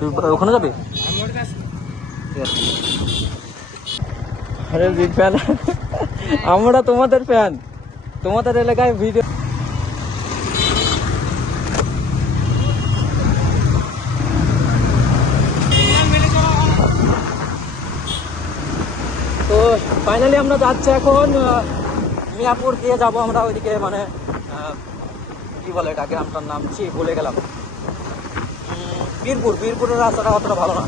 তুই ওখানে যাবি? আরে বিগ ফ্যান, আমরা তোমাদের ফ্যান, তোমাদের এলাকায় ভিডিও। তো ফাইনালি আমরা যাচ্ছি এখন মিয়াপুর দিয়ে যাব আমরা ওইদিকে, মানে কি বলে এটা গ্রামটার নাম, ভুলে গেলাম। বীরপুরের রাস্তাটা অতটা ভালো না।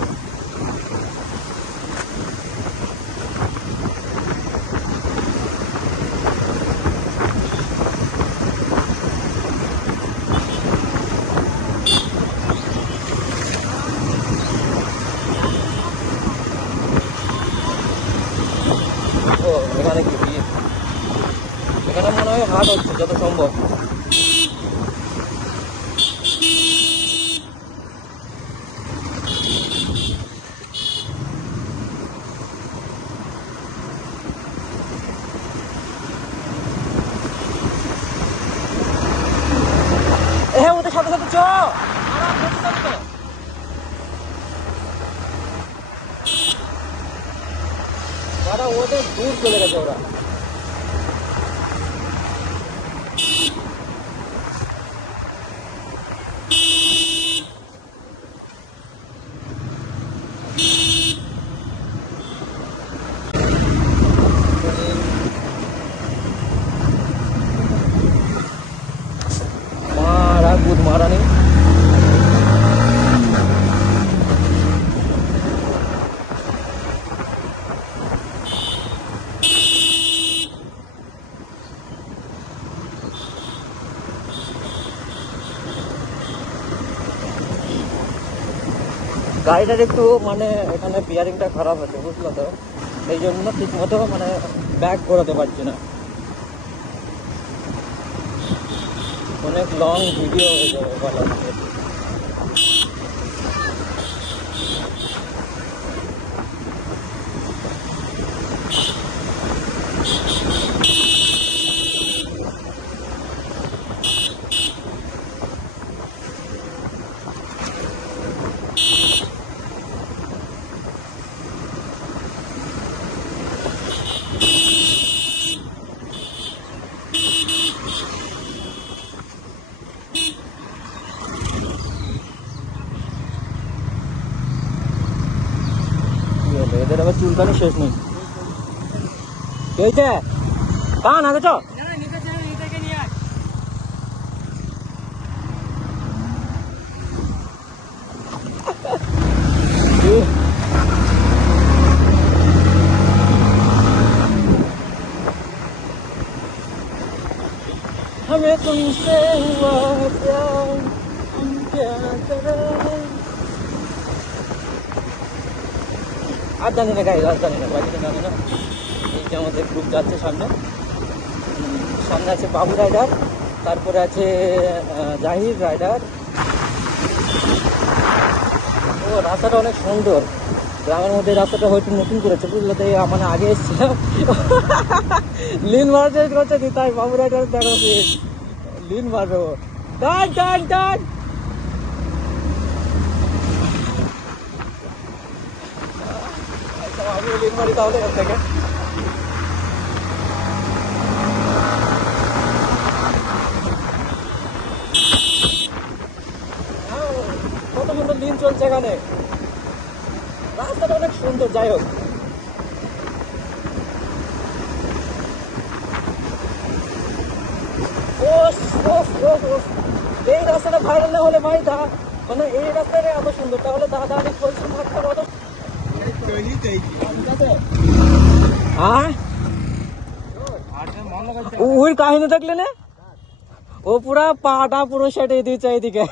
ও এখানে কি বীর, এখানে মনে হয় হাট হচ্ছে যত সম্ভব। হ্যাঁ ওদের সাথে সাথে দাদা, ওদের দূর চলে গেছে ওরা। মারা গুদ মারা নেই। গাড়িটার একটু মানে এখানে বিয়ারিংটা খারাপ হয়েছে, বুঝলো তো, এই জন্য ঠিক মতো মানে ব্যাক ঘোরাতে পারছি না। অনেক লং ভিডিও হয়ে যাবে বলা। এদের আবার চুলকানি শেষ নেই। কি হয়েছে? কান আগে চো। हमें तुमसे हुआ प्यार, हम क्या करें। আর জানি না গাইজ, আর জানি না, বাড়িতে জানি না। এই যে আমাদের গ্রুপ যাচ্ছে সামনে, সামনে আছে বাবু রাইডার, তারপরে আছে জাহির রাইডার। ও রাস্তাটা অনেক সুন্দর, গ্রামের মধ্যে রাস্তাটা হয়তো নতুন করেছে, বুঝলো তো। মানে আগে এসেছিলাম, লিন মারছে করছে তাই বাবু রাইডার দেখো লিন মারবে। টান টান টান, আমি লিন মারি তাহলে এর থেকে। কত সুন্দর লিন চলছে এখানে, রাস্তাটা অনেক সুন্দর। যাই হোক, এই রাস্তাটা ভাইরাল না হলে ভাই মানে এই রাস্তাটা এত সুন্দর, তাহলে দাদা অনেক পরিশ্রম করতে হবে। ওই কাহিনী দেখলে না, ও পুরা পাটা পুরো সেটে দিচ্ছে এইদিকে,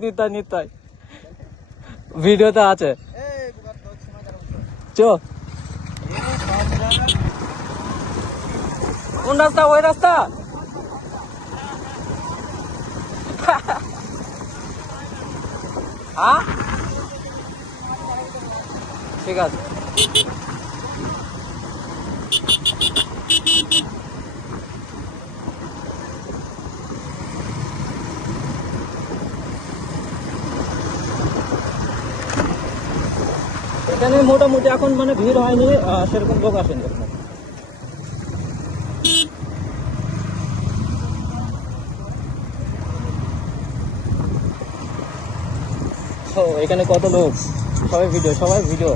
নিতাই নিতাই ভিডিওতে আছে। চো কোন রাস্তা? ওই রাস্তা। হ্যাঁ ঠিক আছে। এখানে মোটামুটি এখন মানে ভিড় হয়নি, সেরকম লোক আসেনি এখন। ও এখানে কত লোক, সবাই ভিডিও, সবাই ভিডিও।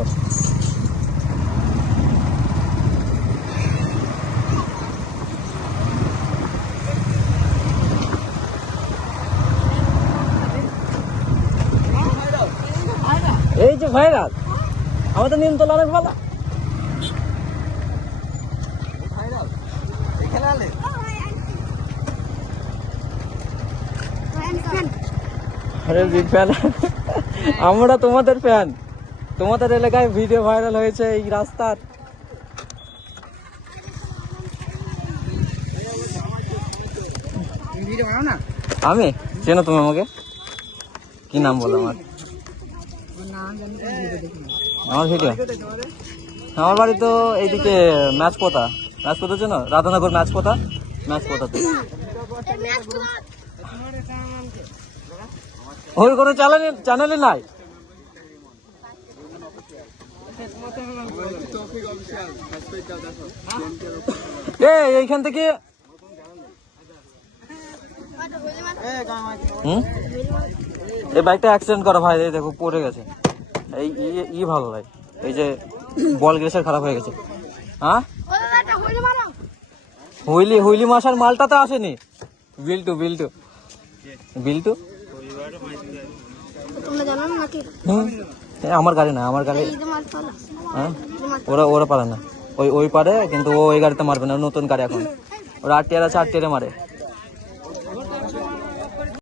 এই যে ভাইরাল আমাদের নিমতলা অনেক ভালো। আরে বিগ ফ্যান, আমরা তোমাদের ফ্যান। তোমাদের এলাকায় ভিডিও ভাইরাল হয়েছে এই রাস্তার। আমি চেনো তুমি আমাকে? কি নাম বলো আমার? আমার ভিডিও, আমার বাড়ি তো এইদিকে ম্যাচপোতা। ম্যাচপোতা চেনো? রাধানগর ম্যাচপোতা, ম্যাচপোতাতে। ওর কোনো চ্যানেলই নাই। এইখান থেকে এই বাইকটা অ্যাক্সিডেন্ট করা ভাই, এই দেখো পড়ে গেছে। এই ভালো ভাই, এই যে বল গ্রেসার খারাপ হয়ে গেছে। হ্যাঁ হুইলি মাসার মালটা তো আসেনি। বিল্টু বিল্টু বিল্টু আমার গাড়ি না, আমার গাড়ি। হ্যাঁ ওরা পারে না, ওই পারে, কিন্তু ও ওই গাড়িতে মারবে না। নতুন গাড়ি এখন, ওরা 8 টিয়ার আছে, 8 টিয়ারে মারে।